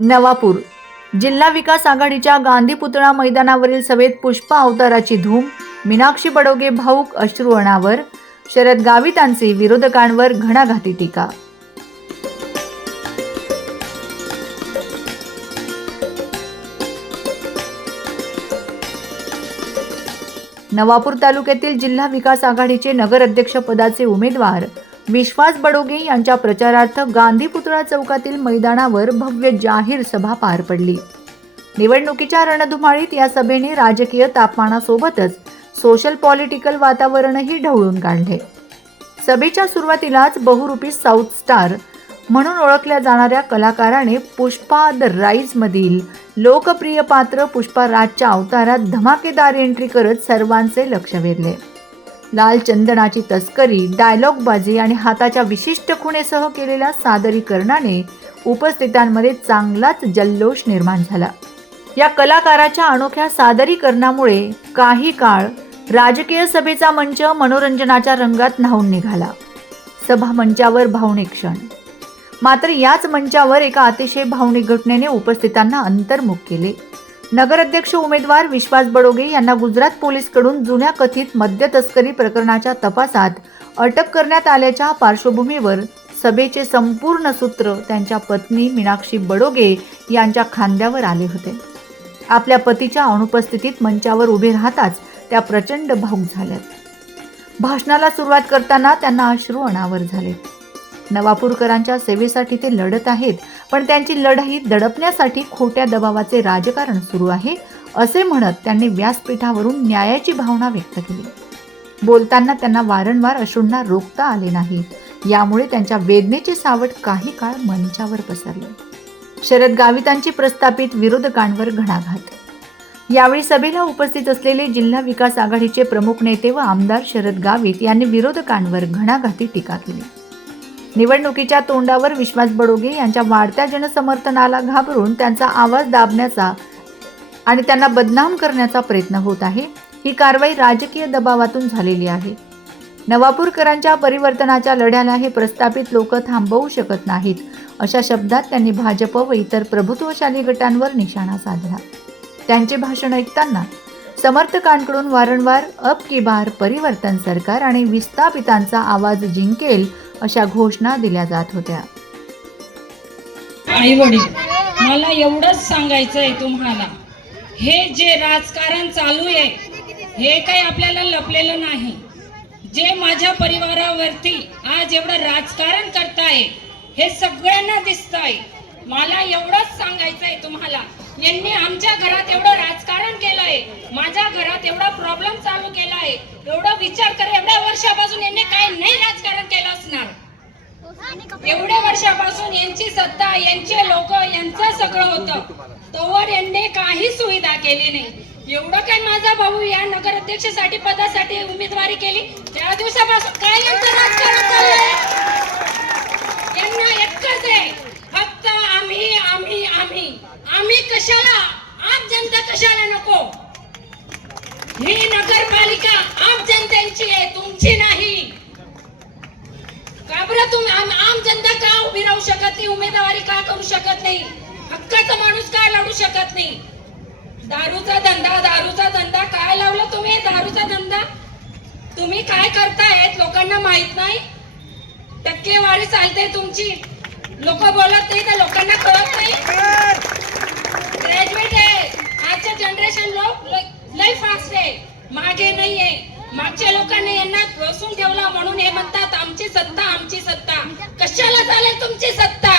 नवापूर. जिल्हा विकास आघाडीच्या गांधी पुतळा मैदानावरील सभेत पुष्पा अवताराची धूम मीनाक्षी बडोगे भाऊक अश्रू अणावर शरद गावितांचे विरोधकांवर घणाघाती टीका. नवापूर तालुक्यातील जिल्हा विकास आघाडीचे नगर अध्यक्षपदाचे उमेदवार विश्वास बडोगे यांच्या प्रचारार्थ गांधी पुतळा चौकातील मैदानावर भव्य जाहीर सभा पार पडली. निवडणुकीच्या रणधुमाळीत या सभेने राजकीय तापमानासोबतच सोशल पॉलिटिकल वातावरणही ढवळून काढले. सभेच्या सुरुवातीलाच बहुरूपी साऊथ स्टार म्हणून ओळखल्या जाणाऱ्या कलाकाराने पुष्पा द राईज मधील लोकप्रिय पात्र पुष्पा राजच्या अवतारात धमाकेदार एंट्री करत सर्वांचे लक्ष वेधले. लाल चंदनाची तस्करी डायलॉगबाजी आणि हाताच्या विशिष्ट खुणेसह केलेल्या सादरीकरणाने उपस्थितांमध्ये चांगलाच जल्लोष निर्माण झाला. या कलाकाराच्या अनोख्या सादरीकरणामुळे काही काळ राजकीय सभेचा मंच मनोरंजनाच्या रंगात न्हावून निघाला. सभा मंचावर भावनिक क्षण. मात्र याच मंचावर एका अतिशय भावनिक घटनेने उपस्थितांना अंतर्मुख केले. नगराध्यक्ष उमेदवार विश्वास बडोगे यांना गुजरात पोलीसकडून जुन्या कथित मद्य तस्करी प्रकरणाच्या तपासात अटक करण्यात आल्याच्या पार्श्वभूमीवर सभेचे संपूर्ण सूत्र त्यांच्या पत्नी मीनाक्षी बडोगे यांच्या खांद्यावर आले होते. आपल्या पतीच्या अनुपस्थितीत मंचावर उभे राहताच त्या प्रचंड भाऊक झाल्यात. भाषणाला सुरुवात करताना त्यांना अश्रू अनावर झाले. नवापूरकरांच्या सेवेसाठी ते लढत आहेत. पण त्यांची लढाई दडपण्यासाठी खोट्या दबावाचे राजकारण सुरू आहे असे म्हणत त्यांनी व्यासपीठावरून न्यायाची भावना व्यक्त केली. बोलताना त्यांना वारंवार अश्रूंना रोखता आले नाही. यामुळे त्यांच्या वेदनेचे सावट काही काळ मंचावर पसरले. शरद गावितांची प्रस्थापित विरोधकांवर घणाघात. यावेळी सभेला उपस्थित असलेले जिल्हा विकास आघाडीचे प्रमुख नेते व आमदार शरद गावित यांनी विरोधकांवर घणाघाती टीका केली. निवडणुकीच्या तोंडावर विश्वास बडोगे यांच्या वाढत्या जनसमर्थनाला घाबरून त्यांचा आवाज दाबण्याचा आणि त्यांना बदनाम करण्याचा प्रयत्न होत आहे ही कारवाई राजकीय दबावातून झालेली आहे. नवापूरकरांच्या परिवर्तनाच्या लढ्याला हे प्रस्थापित लोक थांबवू शकत नाहीत अशा शब्दात त्यांनी भाजप व इतर प्रभुत्वशाली गटांवर निशाणा साधला. त्यांचे भाषण ऐकताना समर्थकांकडून वारंवार अप की बार परिवर्तन सरकार आणि विस्थापितांचा आवाज जिंकेल अशा घोषणा दिल्या जात होत्या. आई वडील मला एवढंच सांगायचं आहे तुम्हाला. हे जे राजकारण चालू आहे हे काही आपल्याला लपलेलं नाही. जे माझ्या परिवारावरती आज एवढं राजकारण करताय हे सगळ्यांना दिसतंय. मला एवढंच सांगायचं आहे तुम्हाला. यांनी आमच्या घरात एवढं तेवढा एवढा प्रॉब्लेम चालू केला आहे. एवढा विचार कर एवढ्या वर्षापासून यांनी काय नाही राजकारण केलं असणार. एवढ्या वर्षापासून यांची सत्ता यांचे लोक यांचं सगळं होतं. तोवर यांनी काही सुविधा केली नाही. एवढं काय माझा भाऊ या नगर अध्यक्षसाठी पदासाठी उमेदवारी केली? त्या दिवसापासून काय यांचं राजकारण चाललंय? यांना एकच आहे. फक्त आम्ही आम्ही आम्ही. आम्ही कशाला? आप जनता कशाला नको? ही नगरपालिका आम जनतेची आहे तुमची नाही. का बरं तुम्ही आम आम जनता का उभी राहू शकत नाही? उमेदवारी का करू शकत नाही? हक्काचा माणूस का लढू शकत नाही? दारूचा धंदा दारूचा धंदा काय लावलं तुम्ही? दारूचा धंदा? तुम्ही काय करतायत लोकांना माहीत नाही? टक्केवारी चालते तुमची. लोक बोलत नाही तर लोकांना कळत नाही ग्रॅज्युएट आहे आजचं जनरेशन लोक लय- लय फास्ट आहे मागे नाहीये मागच्या लोकांनी यांना बसून ठेवला म्हणून हे म्हणतात आमची सत्ता आमची सत्ता. कशाला चालेल तुमची सत्ता?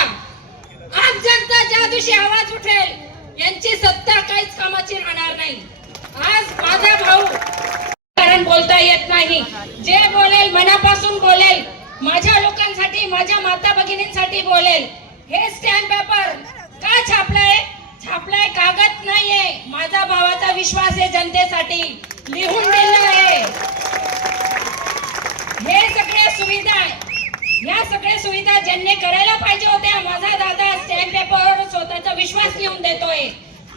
आज जनता ज्या दिवशी आवाज उठेल यांची सत्ता काहीच कामाची राहणार नाही. आज माझा भाऊ कारण बोलता येत नाही. जे बोलेल मनापासून बोलेल माझ्या लोकांसाठी माझ्या माता भगिनींसाठी बोलेल. हे स्टॅम्प पेपर का छापलाय? छापलाय कागद नाहीये. माझा भावाचा विश्वास आहे जनतेसाठी. लिहून दिलं आहे हे सुविधा आहे. या सगळ्या सुविधा ज्यांनी करायला पाहिजे होत्या माझा दादा स्टॅम्प पेपरवर स्वतःचा विश्वास लिहून देतोय.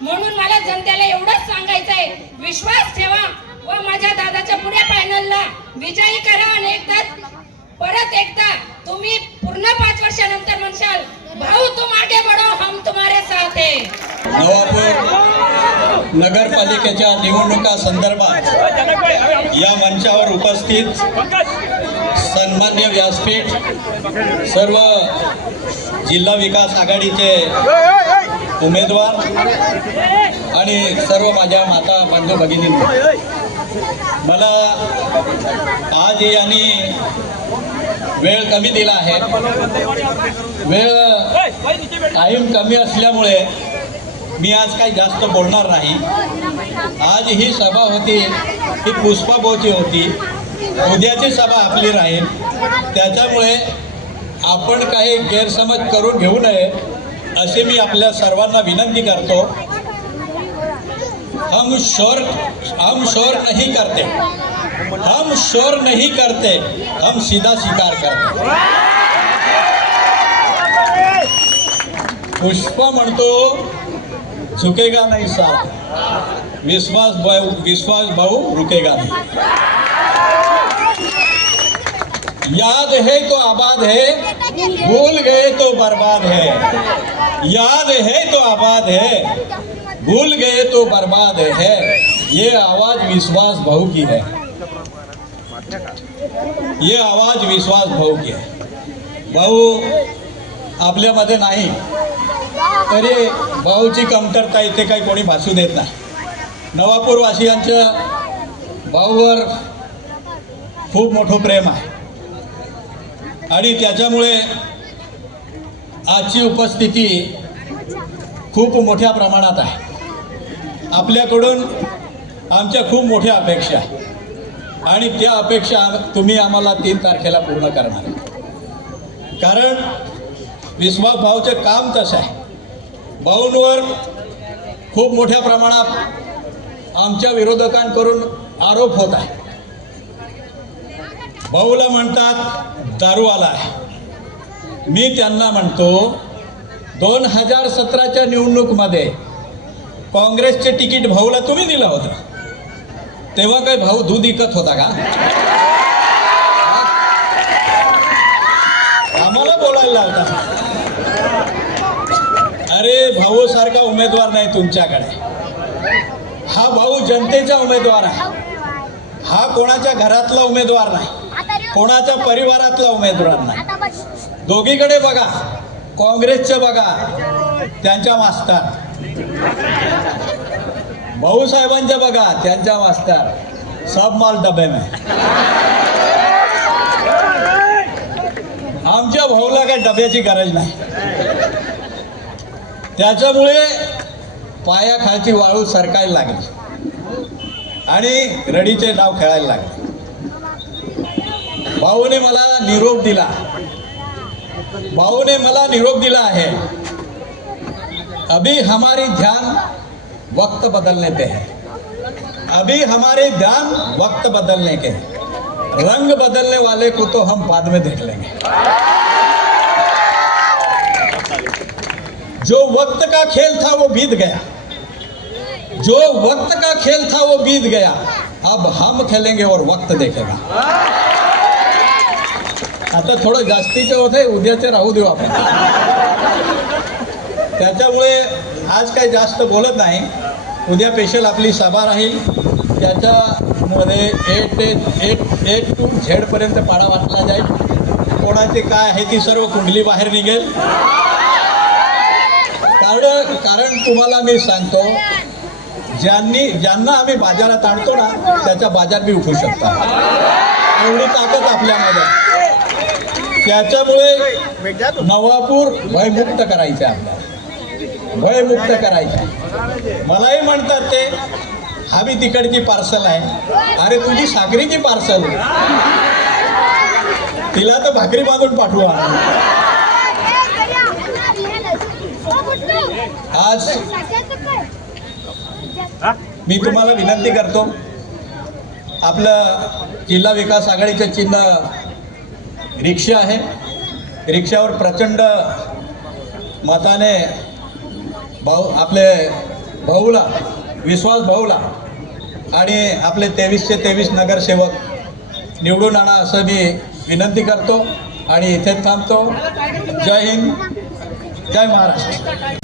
म्हणून मला जनतेला एवढंच सांगायचंय विश्वास ठेवा व माझ्या दादाच्या पुढे फायनलला विजयी करा आणि एकदा परत एकदा तुम्ही पूर्ण पाच वर्षानंतर म्हणशाल भाऊ तुम आगे बढ़ो हम तुम्हारे साथ है. नवापूर नगरपालिकेच्या निवडणुका संदर्भात या मंचावर उपस्थित सन्मान्य व्यासपीठ सर्व जिल्हा विकास आघाडीचे उमेदवार आणि सर्व माझ्या माता बंधू भगिनी मला आज यांनी वेळ कमी दिला आहे. वेळ टाईम कमी असल्यामुळे मी आज काही जास्त बोलणार नाही. आज ही सभा होती ही पुष्पाभाऊची होती. उद्याची सभा आपली राहील. त्याच्यामुळे आपण काही गैरसमज करून घेऊ नये असे मी आपल्या सर्वांना विनंती करतो. हम शोर हम शोर नहीं करते. हम शोर नहीं करते. हम सीधा शिकार करते. पुष्प म्हणतो चुकेगा नाही साथ विश्वास भाऊ विश्वास भाऊ रुकेगा नाही. याद है तो आबाद है भूल गए तो बर्बाद है। याद है तो आबाद है भूल गए तो बर्बाद है। ये आवाज विश्वास भाऊ की है। ये आवाज विश्वास भाऊ की है। भाऊ आपल्यामध्ये नाही तरी भाऊची कमतरता इथे काही कोणी भासू देत नाही. नवापूरवासियांच्या भाऊवर खूप मोठं प्रेम आहे. आणि त्याच्यामुळे आजची उपस्थिती खूप मोठ्या प्रमाणात आहे. आपल्याकडून आमच्या खूप मोठ्या अपेक्षा आहे. आणि त्या अपेक्षा तुम्ही आम्हाला तीन तारखेला पूर्ण करणार. कारण विश्वास भाऊचं काम तसं आहे. भाऊंवर खूप मोठ्या प्रमाणात आमच्या विरोधकांकडून आरोप होत आहे. भाऊला म्हणतात दारूवाला आहे. मी त्यांना म्हणतो दोन हजार सतराच्या निवडणूकमध्ये काँग्रेसचे तिकीट भाऊला तुम्ही दिलं होतं. तेव्हा काही भाऊ दूध विकत होता का? आम्हाला बोलायला लावता. अरे भाऊ सारखा उमेदवार नाही तुमच्याकडे. हा भाऊ जनतेचा उमेदवार आहे. हा कोणाच्या घरातला उमेदवार नाही. कोणाच्या परिवारातला उमेदवार नाही दोघीकडे बघा. काँग्रेसचं बघा. त्यांच्या मास्तर. भाऊसाहेबांच्या बघा. त्यांच्या मास्तर. सब माल डबे में. आमच्या भाऊला काही डब्याची गरज नाही. त्याच्यामुळे पायाखालची वाळू सरकायला लागली. आणि रडीचे नाव खेळायला लागले. भाऊने मला निरोप दिला. भाऊने मला निरोप दिला है अभी हमारी ध्यान वक्त बदलने पे है. अभी हमारे ध्यान वक्त बदलने के रंग बदलने वाले को तो हम बाद में देख लेंगे. जो वक्त का खेल था वो बीत गया. जो वक्त का खेल था वो बीत गया. अब हम खेलेंगे और वक्त देखेगा. आता थोडं जास्तीचे आहे उद्याचे राहू देऊ आपण. त्याच्यामुळे आज काही जास्त बोलत नाही. उद्या स्पेशल आपली सभा राहील. त्याच्यामध्ये एट ते एट एट टू झेडपर्यंत पाडा वाचला जाईल. कोणाचे काय आहे ती सर्व कुंडली बाहेर निघेल. कारण कारण तुम्हाला मी सांगतो ज्यांनी ज्यांना आम्ही बाजारात आणतो ना त्याचा बाजार बी उठू शकता. एवढी ताकद आपल्यामध्ये त्याच्यामुळे नवापूर भयमुक्त करायचं आपल्याला भयमुक्त करायचं. मलाही म्हणतात ते हा बी तिकडची पार्सल आहे. अरे तुझी सागरीची पार्सल तिला तर भाकरी बांधून पाठवा. आज मी तुम्हाला विनंती करतो आपलं जिल्हा विकास आघाडीचं चिन्ह रिक्षा आहे. रिक्षावर प्रचंड मताने भाऊ आपले भाऊला विश्वास भाऊला आणि आपले तेवीसशे तेवीस नगरसेवक निवडून आणा असं मी विनंती करतो आणि इथेच थांबतो. जय हिंद जय महाराष्ट्र.